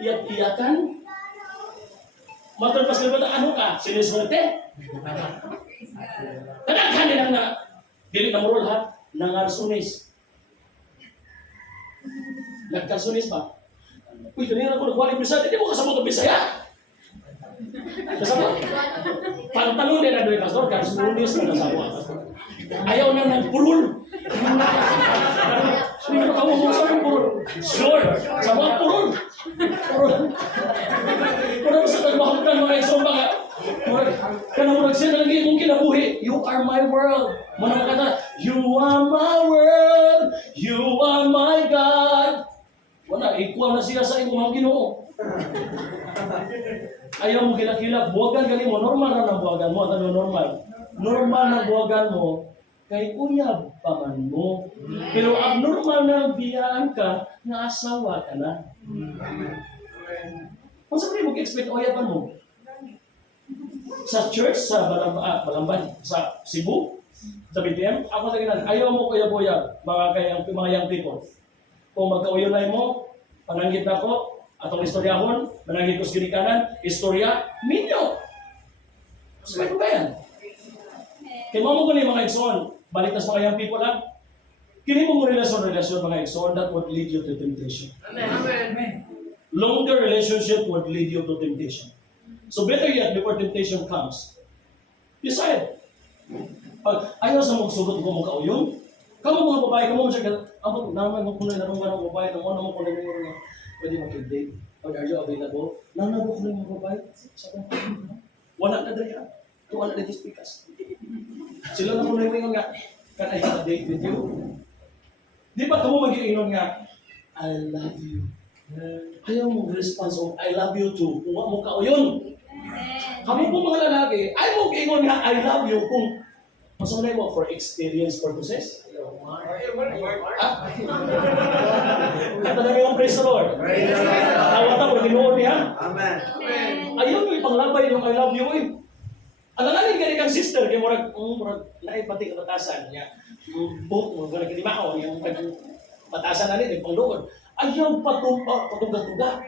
iyak-iyakan. Matulpas ka ba ano ka? Siniswerte? Kadaghan nilang na dili na murul ha? Nangarsunis. Nagkarsunis ba? Uy, kanina ko nagwali Bisaya. Hindi mo kasabot ang Bisaya. Kasabot? Pantalon din na doon, Pastor. Karsunis na nasawa. Ayaw na nagpurul. Hindi mo kawo mo sa ng purul. Sure. Sa mga purul. Purul sa tagmahutan mga isang mga. Kanang murag siya nalagi kong kinabuhi. You are my world. Manang kata, you are my world. You are my God. Wala, ikuha na siya sa imong Ginoo. Ayaw mo kilak-kilak. Buwagan ka mo. Normal na ng buwagan mo. Ano normal? Normal na buwagan mo. Kay uyab pa man mo. Pero abnormal na biyaan ka, na asawa ka na. Kung sabi mo, expect uyaban mo. Sa church, sa Balamban, sa Cebu, sa BTM, ako sa ginan, ayaw mo uyab-uyab, mga young people. Kung magka-uyab mo, pananggit na ko, atong istoryahon, mananggit ko sa ginikanan, istorya, minyo. Sabi ko ba yan? Kaya mo ko na yung mga igsoon, balik na sa mga young people lang, kini mo relasyon mga igsoon, that would lead you to temptation. Amen. Longer relationship would lead you to temptation. So better yet, before temptation comes, decide. Pag ayaw sa mong sugot ko mong kauyon, kamo mga babae, kamo mo siya, abot naman mo kulay na mga babae, kamo na mo kulay na mga pwede mag-date. Pag are you available? Nanabo kulay mga babae, sa kong wala na dali ka. Wala na dispikas. Sila na kulay mo nga, can I have a date with you? Di ba kamo mag-iinon nga, I love you. Ayaw mong response of I love you too. Kung mo kauyon. Kamo po mga lalaki, ay mo ingon nga I love you kung masunay mo for experience purposes. Kata na yung praise the Lord. Tawata ko, ginoon niya. Amen. Ayaw mo ipanglabay yung I love you eh. At ang gani kang sister, kaya murag naipati ka batasan niya. Book mo, gani kinimaon, yung batasan na rin, yung pangluod. Ayaw patuga-tuga.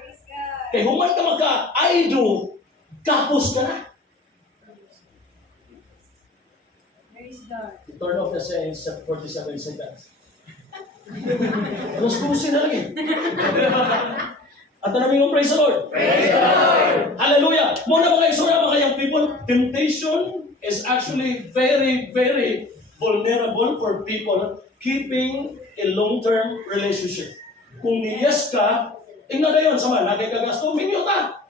Kaya human ka maka-aido, kapos ka na. Praise God. Turn off na siya in 47 seconds. Mas kumusin na lagi. At namin yung praise the Lord. Praise the Lord. Hallelujah. Muna mga isura, mga young people, temptation is actually very, very vulnerable for people keeping a long-term relationship. Kung yes ka, tingnan na yun, sama, nakikagasto, minyo ta.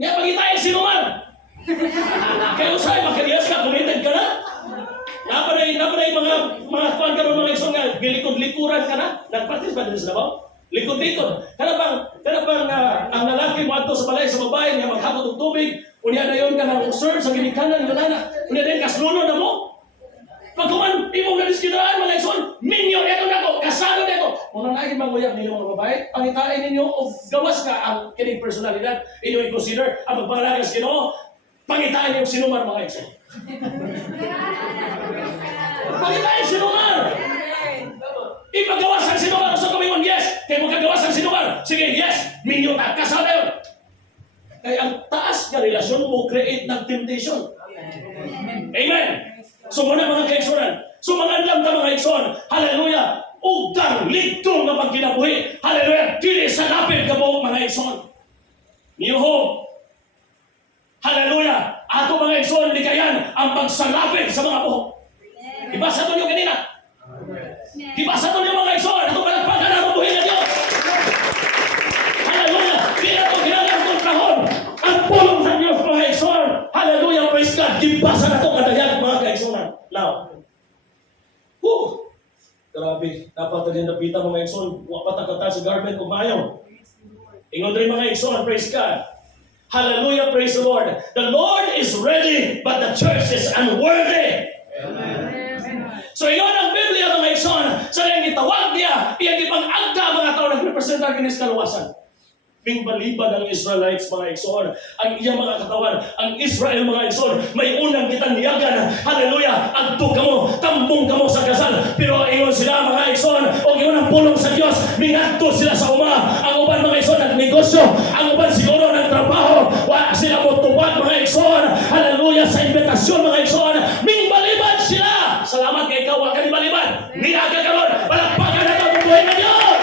Nga, pagitayin sino man. Kaya usay, makiliyas ka, committed ka na. Napanay mga kuwan ka ng mga isong nga, gilikod-likuran ka na. Nagpractice ba din sa Davao? Likod-likod. Kana bang ang lalaki mo ato sa balay sa babae niya maghakot og tubig, unya na yon ka nang serve sa ginikanan ng nana. Unya din kasunod na mo. Pag kuman imo na diskudaan mga igsoon, minyo eto nako, kasado nako. Unang lagi manguyab ninyo mga babae, pangitain ninyo og gawas ka ang kining personalidad inyo i-consider ang pagpangalaga sa Ginoo. Pangitain niyo sino man mga igsoon. Pangitain sino man. Ipagawas ang sinuman. Gusto ko yes. Kaya magkagawas ang sinuman. Sige, yes. Minyo ta. Kasal na yun. Kaya ang taas na relasyon mo create ng temptation. Amen. So muna mga kaigsonan. So mga alam na mga igsoon. Hallelujah. Ugdang ligtong na pagkinabuhi. Hallelujah. Dili sa lapid ka mo mga igsoon. New home. Hallelujah. Ato mga igsoon, likayan ang pagsalapid sa mga buhok. Ibasa to nyo kanina. Ibasa to nyo mga igsoon. Ato palagpagan na mabuhay na Diyos. Hallelujah. Di na to ginagawa itong kahon. Ang pulong sa Diyos mga igsoon. Hallelujah. Praise God. Ibasa na to kadayag mga kaigsoon. Now. Grabe. Dapat rin napita mga igsoon. Wapat ang kata sa garment kung mayaw. Ingon rin mga igsoon. Praise God. Hallelujah. Praise the Lord. The Lord is ready, but the church is unworthy. So iyon ang Biblia mga igsoon. Sa iyang itawag niya, iyang ipang-agda mga tao nagrepresenta kinis kaluwasan. Bingbalibad ang Israelites mga igsoon. Ang iyang mga katawan, ang Israel mga igsoon, may unang kitang niyagan. Hallelujah! Agto ka mo, tambong ka mo sa kasal. Pero iyon sila mga igsoon, o iyon ang pulong sa Diyos, mingadto sila sa uma. Ang uban mga igsoon nagnegosyo, ang uban siguro nagtrabaho. Wala sila mo tubad mga igsoon. Hallelujah! Sa invitasyon mga igsoon, bingbalibad sila. Salamat kay ikaw, wag ka ni balibad. Minaga ka ron, palagpagan na ito ang buhay na Diyos.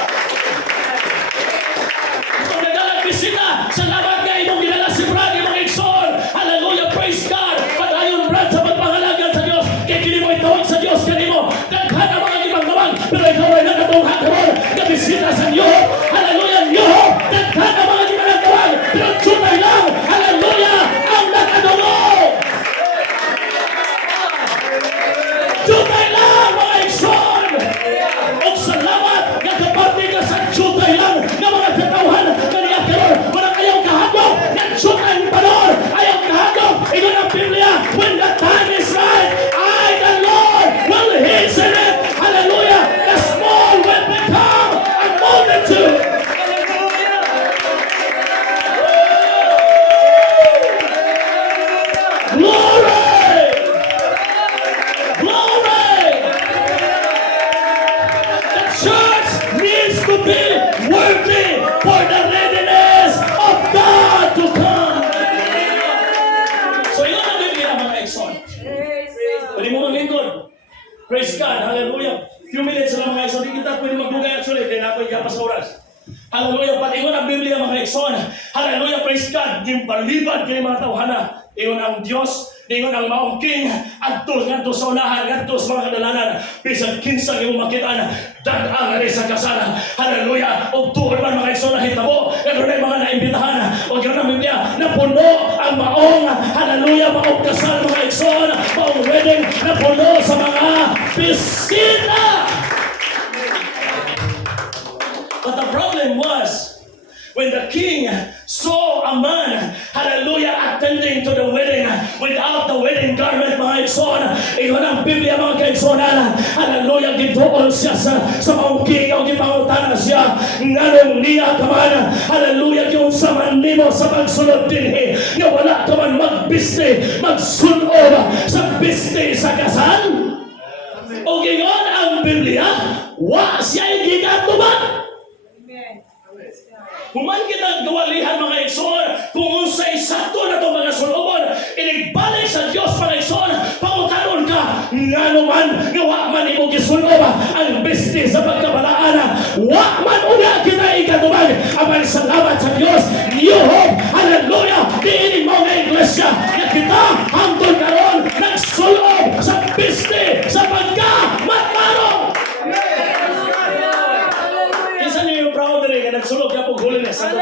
Kung nagdalang bisita, salamat kay imong ginala si Brad, imong igsoon. Hallelujah, praise God. Padayon Brad sa pagpangalagan sa Diyos. Kaya kini mo itawag sa Diyos, kini mo. Daghan ang mga gibang-gabang, pero ikaw ay nakatungha ka ron. Kabisita sa Diyo. Hallelujah, Diyo. Daghan ang mga gibang-gabang, pero tunay lang. Hallelujah, ang nakadungo. Jutay lang mga igsoon! O salamat nga kapati ka sa jutay lang nga mga katawhan kaniya karon. Walang ayaw kahagok nga jutay pa doon. Ayaw kahagok. Iyon ang Biblia. When the time is right, I, the Lord, will hasten it. Hallelujah! The small will become a multitude. Glory! Church needs to be worthy for the readiness of God to come. So yun ang Biblia mga igsoon. Pwede mo maglingkod. Praise God. Hallelujah. Few minutes lang mga igsoon. Di kita pwede magdugay actually. Kaya na ako iyapas sa oras. Hallelujah. Pati yun ang Biblia mga igsoon. Hallelujah. Praise God. Yung palibad kayo mga tawhana. Ingon ang Diyos, ingon ang maong king, adto ngadto sa unahan, ngadto sa mga kadalanan, bisag kinsang imong makitaan, dag-ang rin sa kasana. Hallelujah! O tuon man mga igsoon na hitabo, gano'n mga naimbitahan, o gano'n ang Biblia, na puno ang maong, hallelujah, maong kasal mga igsoon, maong wedding, na puno sa mga bisita. But the problem was, when the king saw a man, hallelujah, attending to the wedding without the wedding golden garment mga igsoon. Ingon ang Biblia mga kaigsoon. Hallelujah, gituon siya sa maungking o gipangutan siya. Nganong niya ka man, hallelujah, yung sa manimo sa pagsunod din nga wala ka man magbiste, magsunob sa biste sa kasal. O gingon ang Biblia, wa siya gigatuman. Amen. Praise God. Human kita gawalihan mga igsoon, kung unsay sakto na itong mga sulubon, inigbalik sa Diyos mga igsoon, pangutanon ka, nga naman, nga wa man imo gisulob ang biste sa pagkabalaan, wa man una kita ikatumag, aman salamat sa Diyos, New Hope, hallelujah, diinin mo nga iglesia, nga kita hangtod karon nagsulob sa biste sa pagkamatmarong. Kinsa niyo yung proud rin nga nagsulog niya pong huli na sa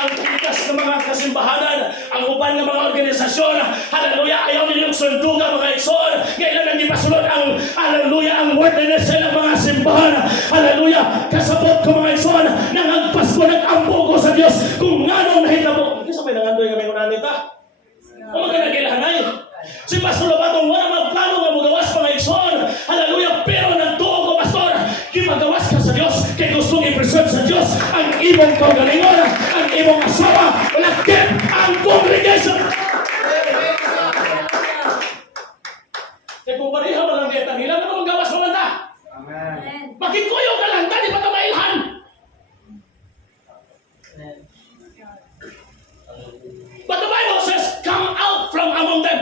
ang tigas ng mga kasimbahanan, ang uban ng mga organisasyon, hallelujah, ayaw ninyong sundugan mga igsoon, kailan nang ipasulod ang, hallelujah, ang worthiness ng mga simbahan, hallelujah, kasabot ko mga igsoon, nangagpas ko, nag-ampo ko sa Diyos, kung nga nung nahita mo, kasi may nangandoy kami kung nanita, o magkanagilahanay, si Pastor Lobatong wala magplano nga magawas mga igsoon, hallelujah, pero nagtuo ko, Pastor, gimagawas ka sa Diyos, kaya gustong i-preserve sa Diyos ang ibong kaugalingon, ang ibong asawa, lakip ang congregation. Kaya kung pariha mo lang dito, ilan na magawas mo lang ta? Amen. Makikuyo ka lang ta, di ba tamailhan? But the Bible says, come out from among them.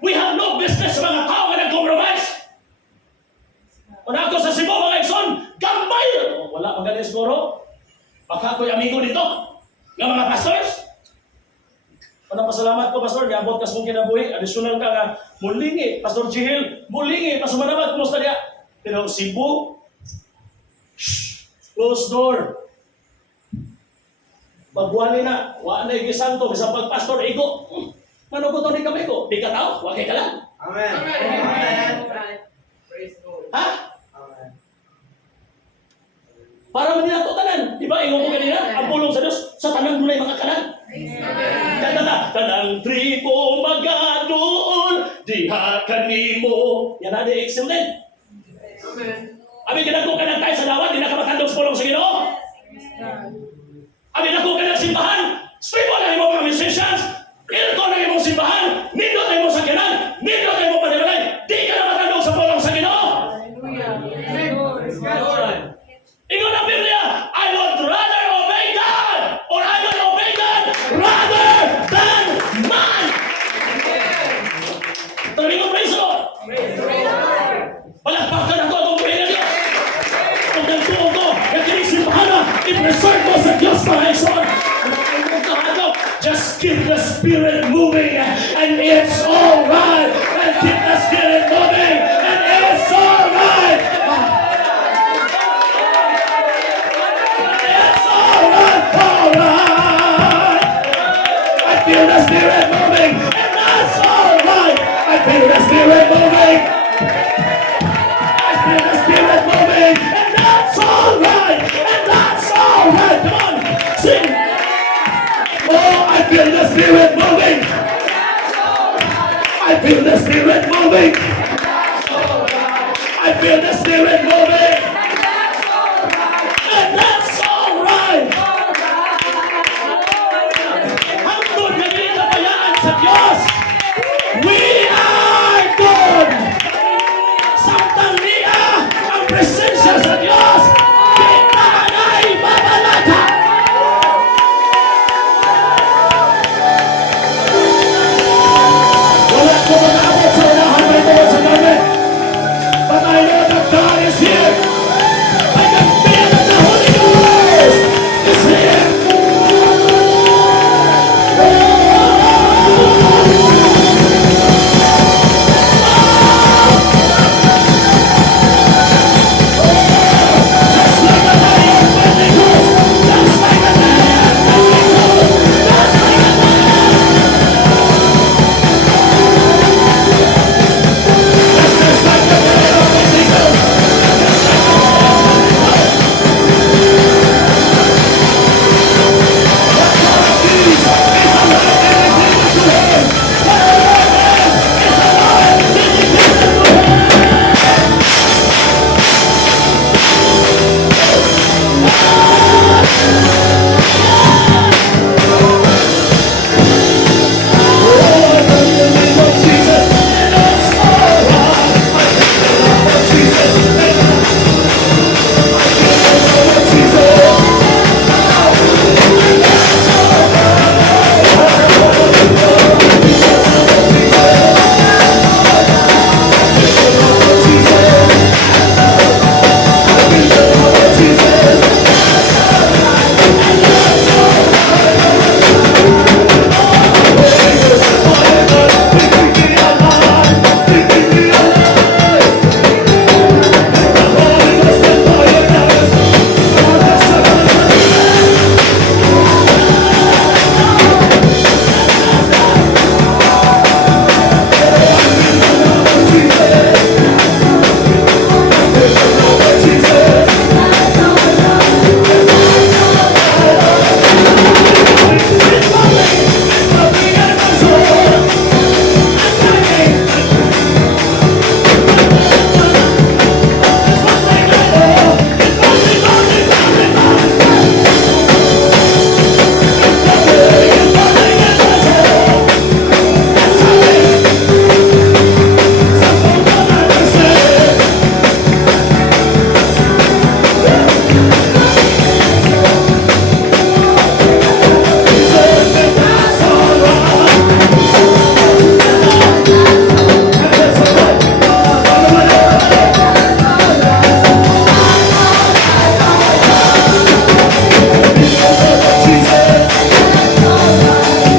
We have no business sa mga tao na nag-compromise. Kung ako sa Cebu, mga igsoon, gambay! Wala magaling siguro. Baka ako'y amigo dito. Ng mga pastors. Pasalamat ko, Pastor. Niabot ka sa mong kinabuhi. Additional ka na mulingi. Pastor Jihil, mulingi. Pastor Manabat, kumusta niya? Pero Cebu, shh, close door. Pagwali na, wala na igisanto. Bisang pagpastor, igo. Ano ko to ni kami ko? Di ka tao, wakay ka lang. Amen. Amen. Praise God. Ha? Amen. Para man nila to tanan. Di ba? Ingon ko kanina, ang pulong sa Diyos, sa tanan mo na yung mga kanan. Kanta kanang tribo magadoon, diha kanimo. Yan na, di excellent. Amen. Abi ginagawa ka ng tayo sa dawat, di na ka matandog sa pulong sa Ginoo. Abi nagawa ka ng simbahan, stribo na yung mga musicians, ilto na yung simbahan, nindo na yung sakyanan, nindo na yung panibalay, di ka na matandog sa pulong sa Ginoo. Hallelujah. Praise God. Ingon ang Biblia, I would rather obey God or I will obey God rather than man. Tuloy ko, praise the Lord. Palakpakan ako itong buhay na Diyos. Kung nagtuon ko, nagkinisimbahan na, i-preserve mo sa Diyos mga igsoon. Just keep the Spirit moving and it's all right. And keep the Spirit moving and it's all right. It's all right, all right. I feel the Spirit moving and that's all right. I feel the Spirit moving. I feel the Spirit moving and that's all right. And that's all right. Come on, sing. Oh, I feel the Spirit moving. I feel the Spirit moving. I feel the Spirit moving. And that's all right. Hangtod kami kabayaan sa Diyos.